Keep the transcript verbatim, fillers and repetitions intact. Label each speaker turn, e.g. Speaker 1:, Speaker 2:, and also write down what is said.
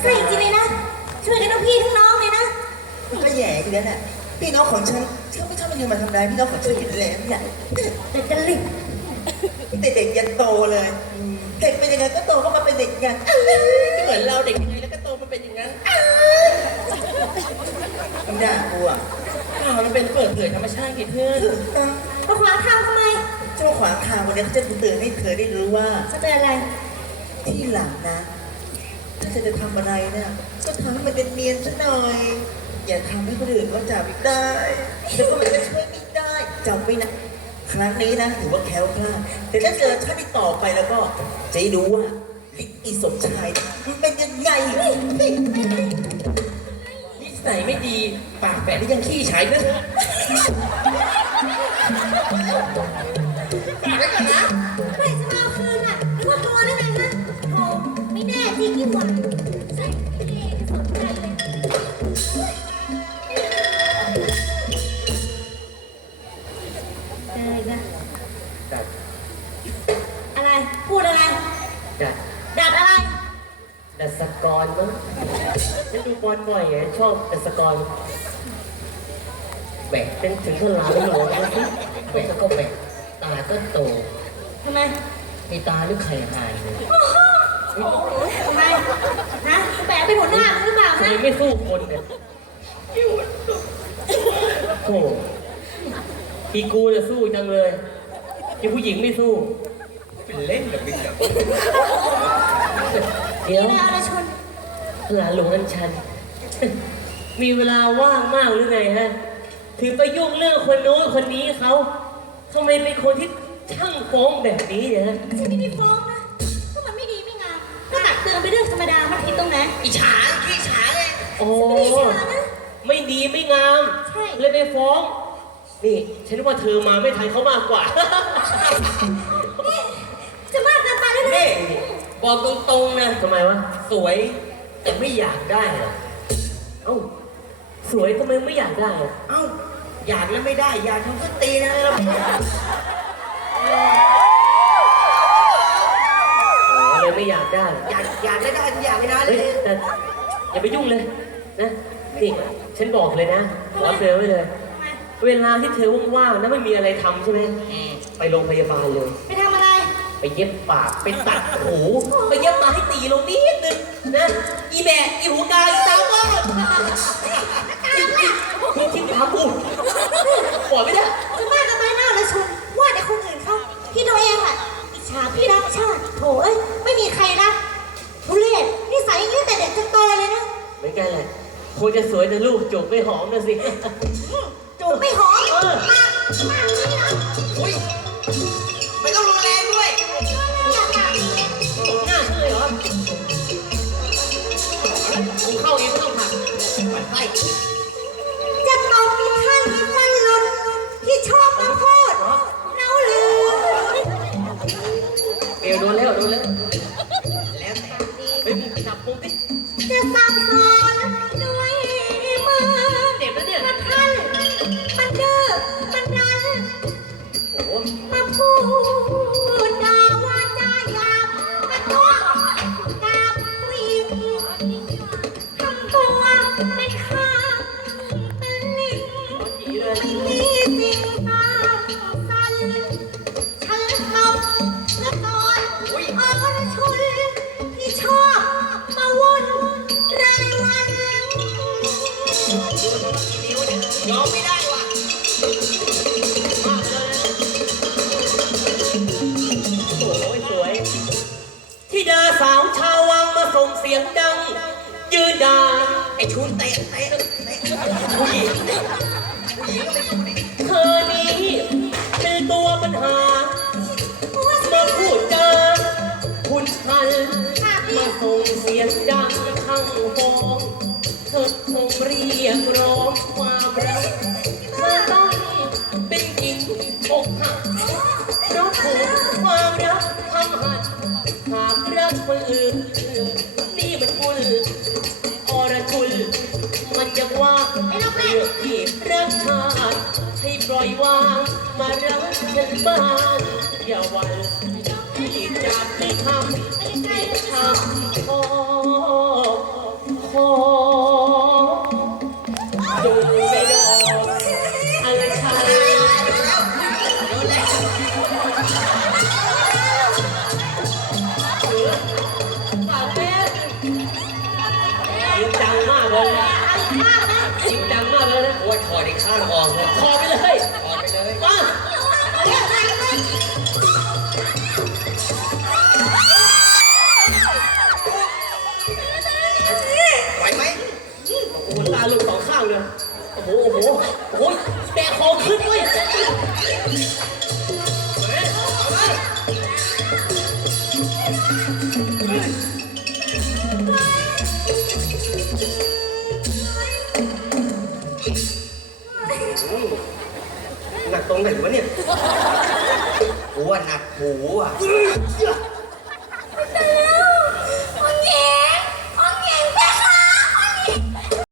Speaker 1: ใช่จริงเลยนะช่วยกันทั้งพี่ทั้งน้องเลยนะ
Speaker 2: ก็แย่กันแล้วน่ะพี่น้องของฉันฉันไม่ชอบมันยังมาทำร้ายพี่น้องของฉันเห็นแล้วเนี่ย
Speaker 1: แต่จะรีบ
Speaker 2: แต่เด็กยันโตเลยเด็กเป็นยังไงก็โตก็มาเป็นเด็กยันเหมือนเราเด็กยังไงแล้วก็โตมาเป็นอย่างนั้นมันด่ากูอ่ะมันเป็นเปิดเผยธรรมชาติไงเพื่อน
Speaker 1: มาขวางทางทำไม
Speaker 2: เจ้าขวางทางวันนี้เขาจะเตือนให้เธอได้รู้ว่า
Speaker 1: จะเป็นอะไร
Speaker 2: ที่หลังนะถ้าเธอจะทำอะไรเนี่ยก็ทำให้มันเป็นเนียนซะหน่อยอย่าทำให้คนอื่นเขาจับไม่ได้แล้วก็มันจะช่วยไม่ได้จำไว้นะครั้งนี้นะถือว่าแค้วคลาดแต่ถ้าเจอชาติต่อไปแล้วก็จะได้รู้ว่าลิอีสมชายมันเป็นยังไงนิสัยไม่ดีปากแปะที่ยังขี้ฉายด้วยเถอะฝากไว้ก่อนนะ
Speaker 1: ไม่จะมาคืนอ่ะนึกว่าตัวแล้วไงนะโธ่ไม่แน่จริงที่หมดใส่ไม่ได้สนใจเลยอะไรนะ
Speaker 3: ดัด
Speaker 1: อะไรพูดอะไร
Speaker 3: ดัด
Speaker 1: ดัดอะไร
Speaker 3: ดัดสกอร์มั้งฉันดูบอลบ่อยไงชอบดัดสกอร์แบกเป็นถึงขนาดหลวงนะสิแบกก็แบกตาก็โต
Speaker 1: ทำไม
Speaker 3: มีตาหรือไข่หายเลย
Speaker 1: ทำไมนะแบกเป็นหัวหน้าหรือเปล่า
Speaker 3: ทำไมไม่สู้คนเนี่ยโอ้ทีกูจะสู้จังเลยทีผู้หญิงไม่สู้
Speaker 2: เป็นเล่นแบบนี้เหรอ
Speaker 3: เดี๋ยวหลานหลวงอัญชันมีเวลาว่างมากหรือไงฮะถึงไปยุ่งเรื่องคนโน้นคนนี้เขาทำไมเป็นคนที่ช่างฟ้องแบบนี้เนี่ยฮะ
Speaker 1: ฉันไม่ได้ฟ้องนะก็มันไม่ดีไม่งามก็ตักเตือนไปเรื่องธรรมดามันผิดตรงไหน
Speaker 2: อิจฉาขี้ฉาเลย
Speaker 3: โอ้ไม่ดีไม่งามเลยไปฟ้องนี่ฉันว่าเธอมาไม่ทันเขามากกว่า
Speaker 1: จะมากเกินไปแล้ว
Speaker 2: นี่บอกตรงๆนะ
Speaker 3: ทำไมวะ
Speaker 2: สวยแต่ไม่อยากได้หรอ
Speaker 3: เอ้าสวยทำไมไม่อยากได้
Speaker 2: เอ้าอยากแล้วไม่ได้อยากทำก็ตีนะเรา
Speaker 3: เลยไม่อยากได้
Speaker 2: อยากอยากไม่ได้อยากไม่ได้เลย
Speaker 3: แต่อย่าไปยุ่งเลยนะนี่ฉันบอกเลยนะขอเตือนไว้เลยเวลาที่เธอว่างๆนะไม่มีอะไรทำใช่ไหมไปโรงพยาบาลเลย
Speaker 1: ไปทำอะไร
Speaker 3: ไปเย็บปากไปตัดหูไปเย็บมาให้ตีลงนิดนึงนะอีแม่อีหูกาอีตาบอดทิ้งทิ้งขาปูปล่อยไม่ได้
Speaker 1: จะมากกันไปหน้าเลยชุนว่าแต่คนอื่นเขาพี่ตัวเองอะอิจฉาพี่รักชาติโถเอ้ยไม่มีใครรักทุเรศนิสัยอย่างนี้แต่เด็กจนโตเลยนะ
Speaker 3: เหมือนกันแหละคงจะสวยแต่ลูกจูบไม่หอมนะสิ
Speaker 1: จูบไม่หอมมากมากนี่นะ
Speaker 2: อุ้ยไม่ต้องรุนแรงด้วย
Speaker 3: หน้าเชื่อเหรอกูเข้าเองไม่ต้องผักไปไป
Speaker 1: จะตบท่านมันหลุดที่ชอบมาพูดเน่าลืม
Speaker 3: เอวโดนแล้วโดนแล้วแล้วแต่เฮ้ยมึงจับมึงดิ
Speaker 1: จะสั่งสอนด้วยมือ
Speaker 3: เจ็บแล้วเนี่ย
Speaker 1: มาท่านมันดื้อมันดันมาพูดด่าว่าจะหยาบมาตัวกับผู้หญิงทำตัวเป็นข้าเป็นลิงไม่มีสิ่งตามสั่นฉันทำและตอนอ่อนชุนที่ชอบมาวนรายวัน
Speaker 2: ยอมไม่ได้ว่ะ
Speaker 3: โอ้ยสวยที่ดาสาวชาววังมาส่งเสียงดังยืนด่า
Speaker 2: ไอ้ชุนเตะเตะเตะผู้หญิงผู้หญิงก็ไม่สู้ดิ
Speaker 3: เธอนี้เป็นตัวปัญหามาพูดจาคุณพันมาส่งเสียงดังข้างฟ้องเธอคงเรียกร้องความรักเธอต้องเป็นหญิงอกหักเพราะถูกความรักทำหัดหากรักคนอื่นนี่มันกุลอรชุลมันยังว่าเลือกที่รักชาติให้ปล่อยวางมารักฉันบ้างอย่าหวั่นที่จะไม่ทำให้ทำพอ
Speaker 4: ถอดอีกข้างออกเลย
Speaker 3: ถอดไปเลย
Speaker 4: ถอดไปเลย
Speaker 3: มา
Speaker 4: ไหวไหม
Speaker 3: โอ้โหตาลูกสองข้างเลยโอ้โหโอ้โหโอ้โหแบกของขึ้นเว้ย หนักตรงไหนวะเนี่ย
Speaker 4: กูว่าหนักหูอ่ะ
Speaker 3: เ